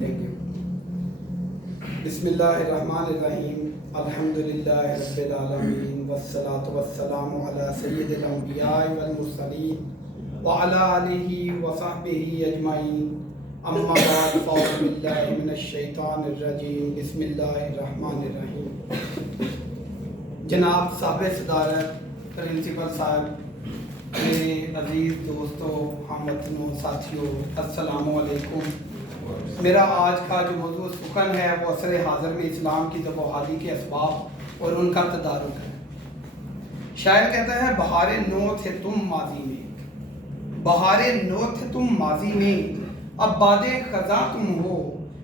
Thank you. Bismillahirrahmanirrahim. Alhamdulillahi Rabbil Alameen. Wassalatu wassalamu ala Sayyidil Anbiya'i wal Mursaleen wa ala alihi wa sahbihi ajma'in. Amma ba'd, fa'udhu billahi minash shaitanir rajim. Bismillahirrahmanirrahim. جناب صاحب صدارت principal صاحب، میرے عزیز دوستوں، ہم وطنوں، ساتھیوں، السلام علیکم۔ میرا آج کا جو موضوع سخن ہے وہ عصر حاضر میں اسلام کی زبوحالی کے اسباب اور ان کا تدارک ہے۔ شاعر کہتا ہے بہار نو تھے تم ماضی میں، بہار نو تھے تم ماضی میں، اب باد خزاں تم ہو،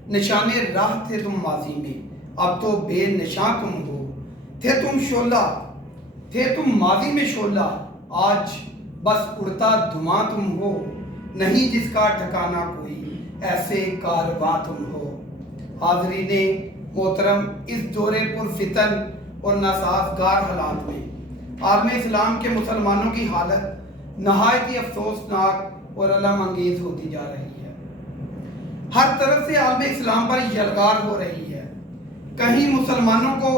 نشان راہ تھے تم ماضی میں، اب تو بے نشاں تم ہو۔ تھے تم شعلہ، تھے تم ماضی میں شعلہ، آج بس اڑتا دھواں تم ہو، نہیں جس کا ٹھکانہ کوئی، ایسے کارواں تم ہو۔ حاضرین محترم، اس دور پر فتن اور ناسازگار حالات میں عالم اسلام کے مسلمانوں کی حالت نہایت ہی افسوسناک اور الم انگیز ہوتی جا رہی ہے۔ ہر طرف سے عالم اسلام پر یلغار ہو رہی ہے۔ کہیں مسلمانوں کو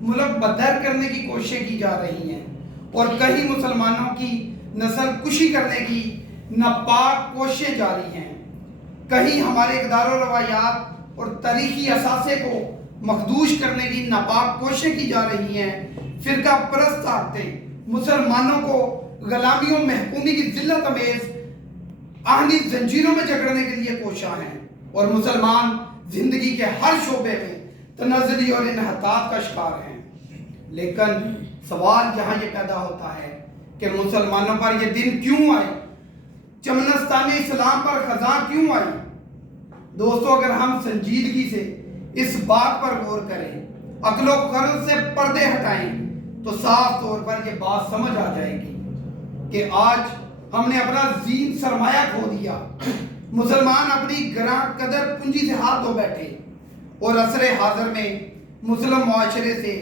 ملک بدر کرنے کی کوششیں کی جا رہی ہیں اور کہیں مسلمانوں کی نسل کشی کرنے کی ناپاک کوششیں جاری ہیں۔ کہیں ہمارے اقدار و روایات اور تاریخی اثاثے کو مخدوش کرنے کی ناپاک کوششیں کی جا رہی ہیں۔ فرقہ پرست طاقتیں مسلمانوں کو غلامی و محکومی کی ذلت امیز آہنی زنجیروں میں جکڑنے کے لیے کوشاں ہیں اور مسلمان زندگی کے ہر شعبے میں تنزلی اور انحطاط کا شکار ہیں۔ لیکن سوال یہاں یہ پیدا ہوتا ہے کہ مسلمانوں پر یہ دن کیوں آئے؟ چمنستان اسلام پر خزاں کیوں آئی؟ دوستو، اگر ہم سنجیدگی سے اس بات پر غور کریں، عقل و خرد سے پردے ہٹائیں، تو صاف طور پر یہ بات سمجھ آ جائے گی کہ آج ہم نے اپنا عظیم سرمایہ کھو دیا۔ مسلمان اپنی گراں قدر پونجی سے ہاتھ دھو بیٹھے اور عصر حاضر میں مسلم معاشرے سے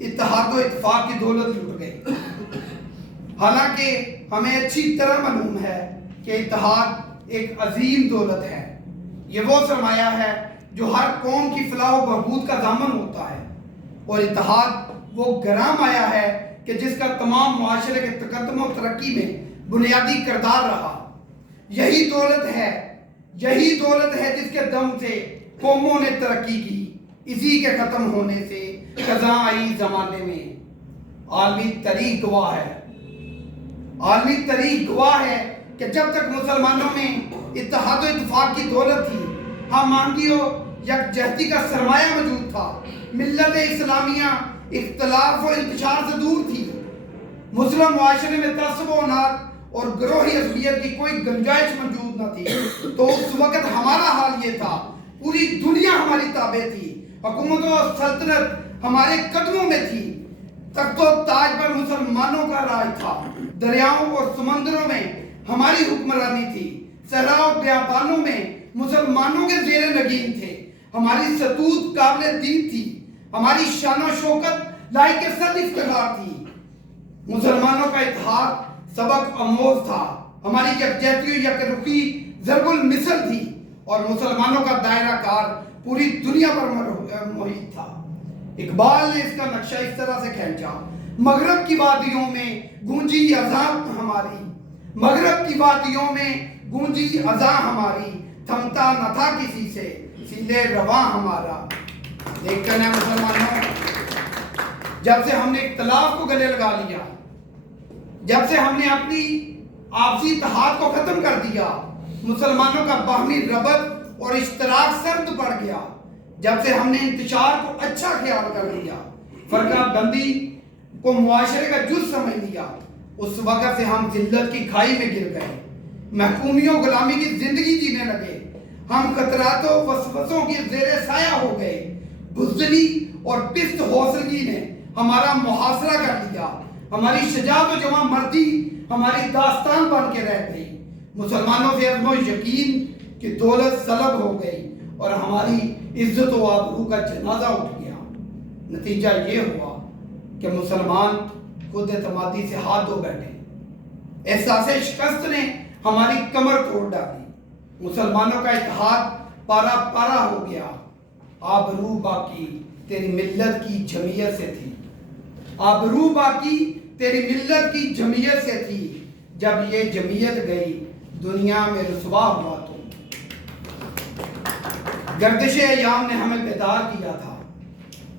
اتحاد و اتفاق کی دولت لٹ گئی۔ حالانکہ ہمیں اچھی طرح معلوم ہے کہ اتحاد ایک عظیم دولت ہے۔ یہ وہ سرمایہ ہے جو ہر قوم کی فلاح و بہبود کا ضامن ہوتا ہے، اور اتحاد وہ گراں مایہ ہے کہ جس کا تمام معاشرے کے تقدم و ترقی میں بنیادی کردار رہا۔ یہی دولت ہے جس کے دم سے قوموں نے ترقی کی۔ اسی کے ختم ہونے سے خزاں آئی زمانے میں۔ عالمی تاریخ گواہ ہے کہ جب تک مسلمانوں میں اتحاد و اتفاق کی دولت تھی، ہم آہنگی و یکجہتی کا سرمایہ موجود تھا، ملت اسلامیہ اختلاف و انتشار سے دور تھی، مسلم معاشرے میں تعصب و عناد اور گروہی عصبیت کی کوئی گنجائش موجود نہ تھی، تو اس وقت ہمارا حال یہ تھا، پوری دنیا ہماری تابع تھی، حکومت و سلطنت ہمارے قدموں میں تھی، تخت و تاج پر مسلمانوں کا راج تھا، دریاؤں اور سمندروں میں ہماری حکمرانی تھی، صحرا و بیابانوں میں مسلمانوں کے زیر نگین تھے، ہماری ستوت قابل دید تھی، ہماری شان و شوکت لائق صد افتخار تھی۔ مسلمانوں کا اتحاد سبق آموز تھا، ہماری یکجہتی و یکرخی ضرب المثل تھی، اور مسلمانوں کا دائرہ کار پوری دنیا پر محیط تھا۔ اقبال نے اس کا نقشہ اس طرح سے کھینچا: مغرب کی وادیوں میں گونجی اذاں ہماری، مغرب کی وادیوں میں گونجی اذاں ہماری، تھمتا نہ تھا کسی سے سیلے رواں ہمارا۔ دیکھتے ہیں مسلمانوں، جب سے ہم نے اختلاف کو گلے لگا لیا، جب سے ہم نے اپنی آپسی اتحاد کو ختم کر دیا، مسلمانوں کا باہمی ربط اور اشتراک سرد پڑ گیا، جب سے ہم نے انتشار کو اچھا خیال کر لیا، فرقہ بندی کو معاشرے کا جز سمجھ لیا، اس وقت سے ہم ذلت کی کھائی میں گر گئے، محکومی و غلامی کی زندگی جینے لگے، ہم خطرات و وسوسوں کی زیر سایہ ہو گئے، بزدلی اور پست حوصلگی نے ہمارا محاصرہ کر لیا، ہماری شجاعت و جواں مردی ہماری داستان بن کے رہ گئی، مسلمانوں سے عزم و یقین کی دولت سلب ہو گئی اور ہماری عزت و آبرو کا جنازہ اٹھ گیا۔ نتیجہ یہ ہوا کہ مسلمان خود اعتمادی سے ہاتھ دھو بیٹھے، احساس شکست نے ہماری کمر توڑ ڈالی، مسلمانوں کا اتحاد پارا پارا ہو گیا، آبرو باقی تیری ملت کی جمعیت سے تھی، آبرو باقی تیری ملت کی جمعیت سے تھی، جب یہ جمعیت گئی دنیا میں رسوا ہوا تو۔ گردش ایام نے ہمیں بیدار کیا تھا،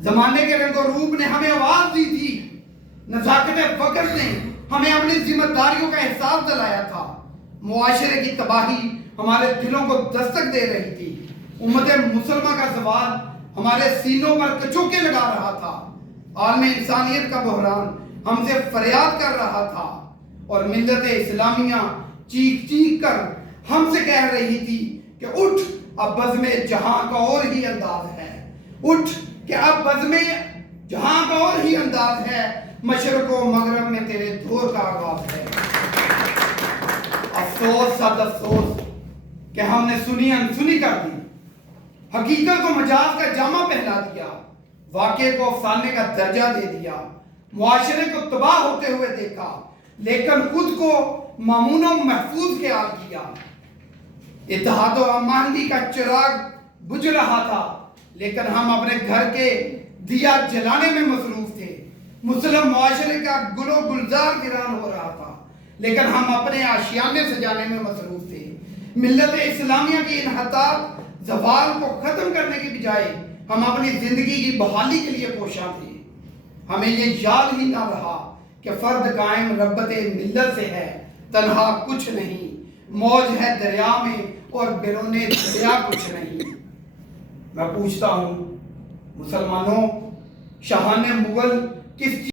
زمانے کے رنگ و روپ نے ہمیں آواز دی تھی، نزاکت وقت نے ہمیں اپنی ذمہ داریوں کا احساس دلایا تھا، معاشرے کی تباہی ہمارے دلوں کو دستک دے رہی تھی، امت مسلمہ کا زوال ہمارے سینوں پر کچوکے لگا رہا تھا، عالم انسانیت کا بحران ہم سے فریاد کر رہا تھا، اور ملت اسلامیہ چیخ چیخ کر ہم سے کہہ رہی تھی کہ اٹھ، اب بزم جہاں کا اور ہی انداز ہے، اٹھ کہ اب بزم جہاں کا اور ہی انداز ہے، مشرق و مغرب میں تیرے دور کا آغاز ہے۔ افسوس صد افسوس کہ ہم نے سنی انسنی کر دی، حقیقت کو مجاز کا جامہ پہنا دیا، واقعے کو افسانے کا درجہ دے دیا، معاشرے کو تباہ ہوتے ہوئے دیکھا، لیکن خود کو مامون و محفوظ خیال کیا۔ اتحاد و اماندی کا چراغ بجھ رہا تھا، لیکن ہم اپنے گھر کے دیا جلانے میں مصروف تھے۔ مسلم معاشرے کا گل و گلزار ویران ہو رہا تھا، لیکن ہم اپنے آشیانے سجانے میں مصروف تھے۔ ملت اسلامیہ کی انحطاط زوال کو ختم کرنے کے بجائے ہم اپنی زندگی کی بحالی کے لیے کوشاں تھے۔ ہمیں یہ یاد ہی نہ رہا کہ فرد قائم ربت ملت سے ہے، تنہا کچھ نہیں، موج ہے دریا میں اور بیرون دریا کچھ نہیں۔ میں پوچھتا ہوں مسلمانوں، شاہان مغل کس